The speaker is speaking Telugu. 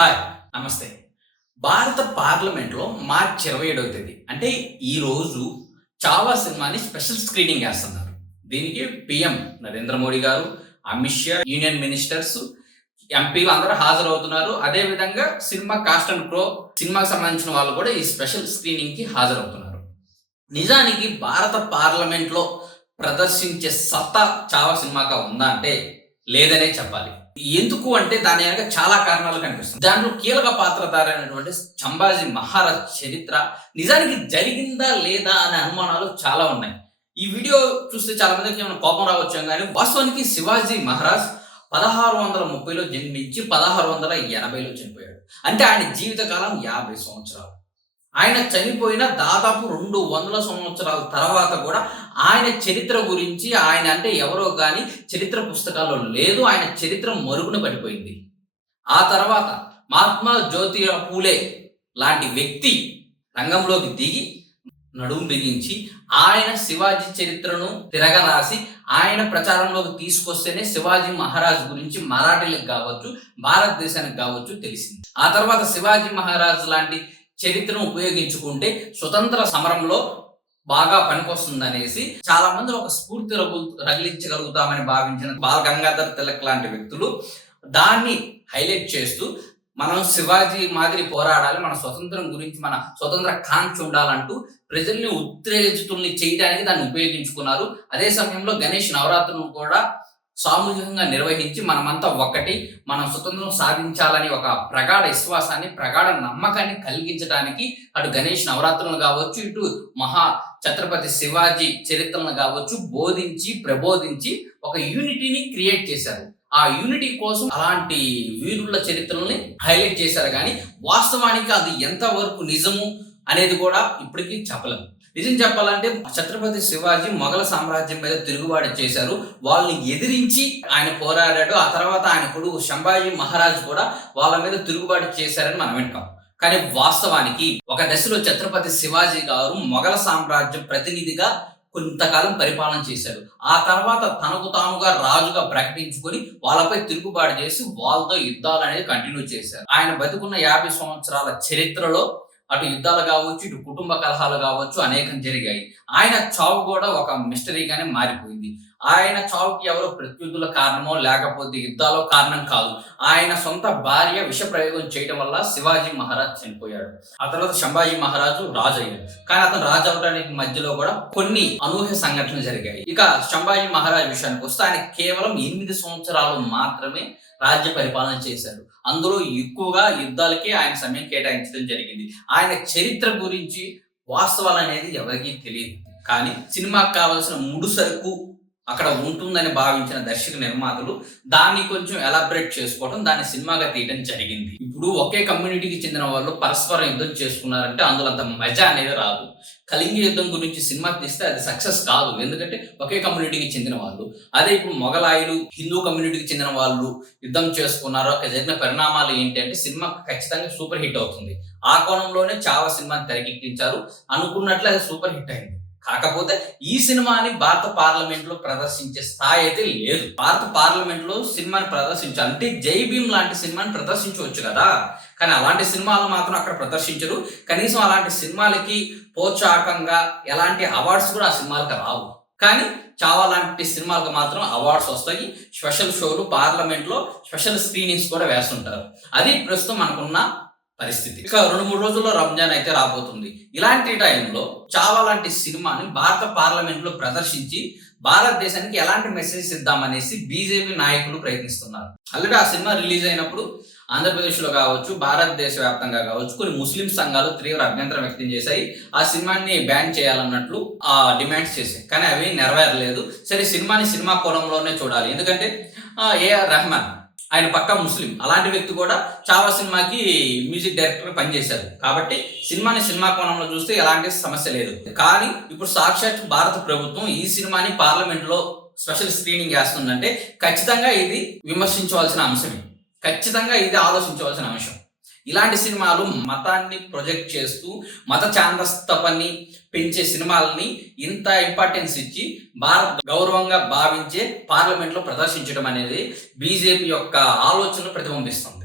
హాయ్. నమస్తే. భారత పార్లమెంట్‌లో మార్చి 27వ తేదీ అంటే ఈరోజు 'చావా' సినిమాని స్పెషల్ స్క్రీనింగ్ ఏస్తన్నారు. దీనికి పీఎం నరేంద్ర మోడీ గారు, అమిత్ షా, యూనియన్ మినిస్టర్స్, ఎంపీలు అందరూ హాజరవుతున్నారు. అదే విధంగా సినిమా కాస్ట్ అండ్ క్రూ సినిమాకి సంబంధించిన వాళ్ళు కూడా ఈ స్పెషల్ స్క్రీనింగ్‌కి హాజరవుతున్నారు. నిజానికి భారత పార్లమెంట్‌లో ప్రదర్శించే సత్తా 'చావా' సినిమాకి ఉందా అంటే లేదనే చెప్పాలి. ఎందుకు అంటే దాని వెనక చాలా కారణాలు కనిపిస్తుంది. దాంట్లో కీలక పాత్రధారి అయినటువంటి సంభాజీ మహారాజ్ చరిత్ర నిజానికి జరిగిందా లేదా అనే అనుమానాలు చాలా ఉన్నాయి. ఈ వీడియో చూస్తే చాలా మందికి ఏమైనా కోపం రావచ్చు కానీ వాస్తవానికి శివాజీ మహారాజ్ 1630లో జన్మించి 1680లో చనిపోయాడు. అంటే ఆయన జీవితకాలం 50 సంవత్సరాలు. ఆయన చనిపోయిన దాదాపు 200 సంవత్సరాల తర్వాత కూడా ఆయన చరిత్ర గురించి ఆయన అంటే ఎవరో గాని చరిత్ర పుస్తకాల్లో లేదు. ఆయన చరిత్ర మరుగున పడిపోయింది. ఆ తర్వాత మహాత్మా జ్యోతిరావు పూలే లాంటి వ్యక్తి రంగంలోకి దిగి నడుము బిగించి ఆయన శివాజీ చరిత్రను తిరగరాసి ఆయన ప్రచారంలోకి తీసుకొస్తేనే శివాజీ మహారాజ్ గురించి మరాఠీలకు కావచ్చు, భారతదేశానికి కావచ్చు తెలిసింది. ఆ తర్వాత శివాజీ మహారాజ్ లాంటి చరిత్రను ఉపయోగించుకుంటే స్వతంత్ర సమరంలో బాగా పనికొస్తుందనేసి చాలా మంది ఒక స్ఫూర్తి రగిలించగలుగుతామని భావించిన బాల్ గంగాధర్ తిలక్ లాంటి వ్యక్తులు దాన్ని హైలైట్ చేస్తూ మనం శివాజీ మాదిరి పోరాడాలి, మన స్వతంత్రం గురించి మన స్వతంత్ర కాంక్ష ఉండాలంటూ ప్రజల్ని ఉత్తేజితుల్ని చేయడానికి దాన్ని ఉపయోగించుకున్నారు. అదే సమయంలో గణేష్ నవరాత్రులను కూడా సామూహికంగా నిర్వహించి మనమంతా ఒక్కటి, మనం స్వతంత్రం సాధించాలని ఒక ప్రగాఢ విశ్వాసాన్ని, ప్రగాఢ నమ్మకాన్ని కలిగించడానికి అటు గణేష్ నవరాత్రులను కావచ్చు, ఇటు మహా ఛత్రపతి శివాజీ చరిత్రలను కావచ్చు బోధించి, ప్రబోధించి ఒక యూనిటీని క్రియేట్ చేశారు. ఆ యూనిటీ కోసం అలాంటి వీరుల చరిత్రల్ని హైలైట్ చేశారు కానీ వాస్తవానికి అది ఎంతవరకు నిజము అనేది కూడా ఇప్పటికీ చెప్పలేము. నిజం చెప్పాలంటే ఛత్రపతి శివాజీ మొఘల సామ్రాజ్యం మీద తిరుగుబాటు చేశారు. వాళ్ళని ఎదిరించి ఆయన పోరాడాడు. ఆ తర్వాత ఆయన కొడుకు సంభాజీ మహారాజ్ కూడా వాళ్ళ మీద తిరుగుబాటు చేశారని మనం వింటాం. కానీ వాస్తవానికి ఒక దశలో ఛత్రపతి శివాజీ గారు మొఘల సామ్రాజ్యం ప్రతినిధిగా కొంతకాలం పరిపాలన చేశారు. ఆ తర్వాత తనకు తానుగా రాజుగా ప్రకటించుకొని వాళ్ళపై తిరుగుబాటు చేసి వాళ్ళతో యుద్ధాలు అనేది కంటిన్యూ చేశారు. ఆయన బతుకున్న 50 సంవత్సరాల చరిత్రలో అటు యుద్ధాలు కావచ్చు, ఇటు కుటుంబ కలహాలు కావచ్చు అనేకం జరిగాయి. ఆయన చావు కూడా ఒక మిస్టరీగానే మారిపోయింది. ఆయన చావుకి ఎవరో ప్రత్యర్థుల కారణమో లేకపోతే యుద్ధాలో కారణం కాదు. ఆయన సొంత భార్య విష ప్రయోగం చేయడం వల్ల శివాజీ మహారాజ్ చనిపోయాడు. ఆ తర్వాత సంభాజీ మహారాజు రాజు అయ్యాడు. కానీ అతను రాజు అవడానికి మధ్యలో కూడా కొన్ని అనూహ్య సంఘటనలు జరిగాయి. ఇక సంభాజీ మహారాజ్ విషయానికి వస్తే ఆయన కేవలం 8 సంవత్సరాలు మాత్రమే రాజ్య పరిపాలన చేశారు. అందులో ఎక్కువగా యుద్ధాలకే ఆయన సమయం కేటాయించడం జరిగింది. ఆయన చరిత్ర గురించి వాస్తవాలు అనేది ఎవరికీ తెలియదు. కానీ సినిమాకి కావాల్సిన ముడుసరుకు అక్కడ ఉంటుందని భావించిన దర్శక నిర్మాతలు దాన్ని కొంచెం ఎలాబరేట్ చేసుకోవడం, దాన్ని సినిమాగా తీయడం జరిగింది. ఇప్పుడు ఒకే కమ్యూనిటీకి చెందిన వాళ్ళు పరస్పరం యుద్ధం చేసుకున్నారంటే అందులో అంత మజా అనేది రాదు. కళింగ యుద్ధం గురించి సినిమా తీస్తే అది సక్సెస్ కాదు. ఎందుకంటే ఒకే కమ్యూనిటీకి చెందిన వాళ్ళు. అదే ఇప్పుడు మొఘలాయులు హిందూ కమ్యూనిటీకి చెందిన వాళ్ళు యుద్ధం చేసుకున్నారు. అక్కడ జరిగిన పరిణామాలు ఏంటి అంటే సినిమా ఖచ్చితంగా సూపర్ హిట్ అవుతుంది. ఆ కోణంలోనే చావా సినిమాని తెరకెక్కించారు. అనుకున్నట్లు అది సూపర్ హిట్ అయింది. కాకపోతే ఈ సినిమాని భారత పార్లమెంట్ లో ప్రదర్శించే స్థాయి అయితే లేదు. భారత పార్లమెంట్ లో సినిమాని ప్రదర్శించాలి అంటే జై భీమ్ లాంటి సినిమాని ప్రదర్శించవచ్చు కదా. కానీ అలాంటి సినిమాలు మాత్రం అక్కడ ప్రదర్శించరు. కనీసం అలాంటి సినిమాలకి ప్రోత్సాహకంగా ఎలాంటి అవార్డ్స్ కూడా ఆ సినిమాలకు రావు. కానీ చావా లాంటి సినిమాలకు మాత్రం అవార్డ్స్ వస్తాయి. స్పెషల్ షోలు పార్లమెంట్ లో స్పెషల్ స్క్రీనింగ్స్ కూడా వేస్తుంటారు. అది ప్రస్తుతం మనకున్న పరిస్థితి. ఇక 2-3 రోజుల్లో రంజాన్ అయితే రాబోతుంది. ఇలాంటి టైంలో చావా లాంటి సినిమాని భారత పార్లమెంట్ లో ప్రదర్శించి భారతదేశానికి ఎలాంటి మెసేజ్ ఇద్దామనేసి బీజేపీ నాయకులు ప్రయత్నిస్తున్నారు. ఆల్రెడీ ఆ సినిమా రిలీజ్ అయినప్పుడు ఆంధ్రప్రదేశ్ లో కావచ్చు, భారతదేశ వ్యాప్తంగా కావచ్చు కొన్ని ముస్లిం సంఘాలు తీవ్ర అభ్యంతరం వ్యక్తం చేశాయి. ఆ సినిమాని బ్యాన్ చేయాలన్నట్లు డిమాండ్స్ చేశాయి. కానీ అవి నెరవేరలేదు. సరే సినిమాని సినిమా కోణంలోనే చూడాలి. ఎందుకంటే ఏఆర్ రెహమాన్ ఆయన పక్కా ముస్లిం. అలాంటి వ్యక్తి కూడా చావా సినిమాకి మ్యూజిక్ డైరెక్టర్ పనిచేశారు. కాబట్టి సినిమాని సినిమా కోణంలో చూస్తే ఎలాంటి సమస్య లేదు. కానీ ఇప్పుడు సాక్షాత్ భారత ప్రభుత్వం ఈ సినిమాని పార్లమెంట్ లో స్పెషల్ స్క్రీనింగ్ చేస్తుందంటే ఖచ్చితంగా ఇది విమర్శించవలసిన అంశమే. ఖచ్చితంగా ఇది ఆలోచించవలసిన అంశం. ఇలాంటి సినిమాలు మతాన్ని ప్రొజెక్ట్ చేస్తూ మత ఛాందస్తపని పెంచే సినిమాలని ఇంత ఇంపార్టెన్స్ ఇచ్చి భారత్ గౌరవంగా భావించే పార్లమెంట్లో ప్రదర్శించడం అనేది బీజేపీ యొక్క ఆలోచనలు ప్రతిబింబిస్తుంది.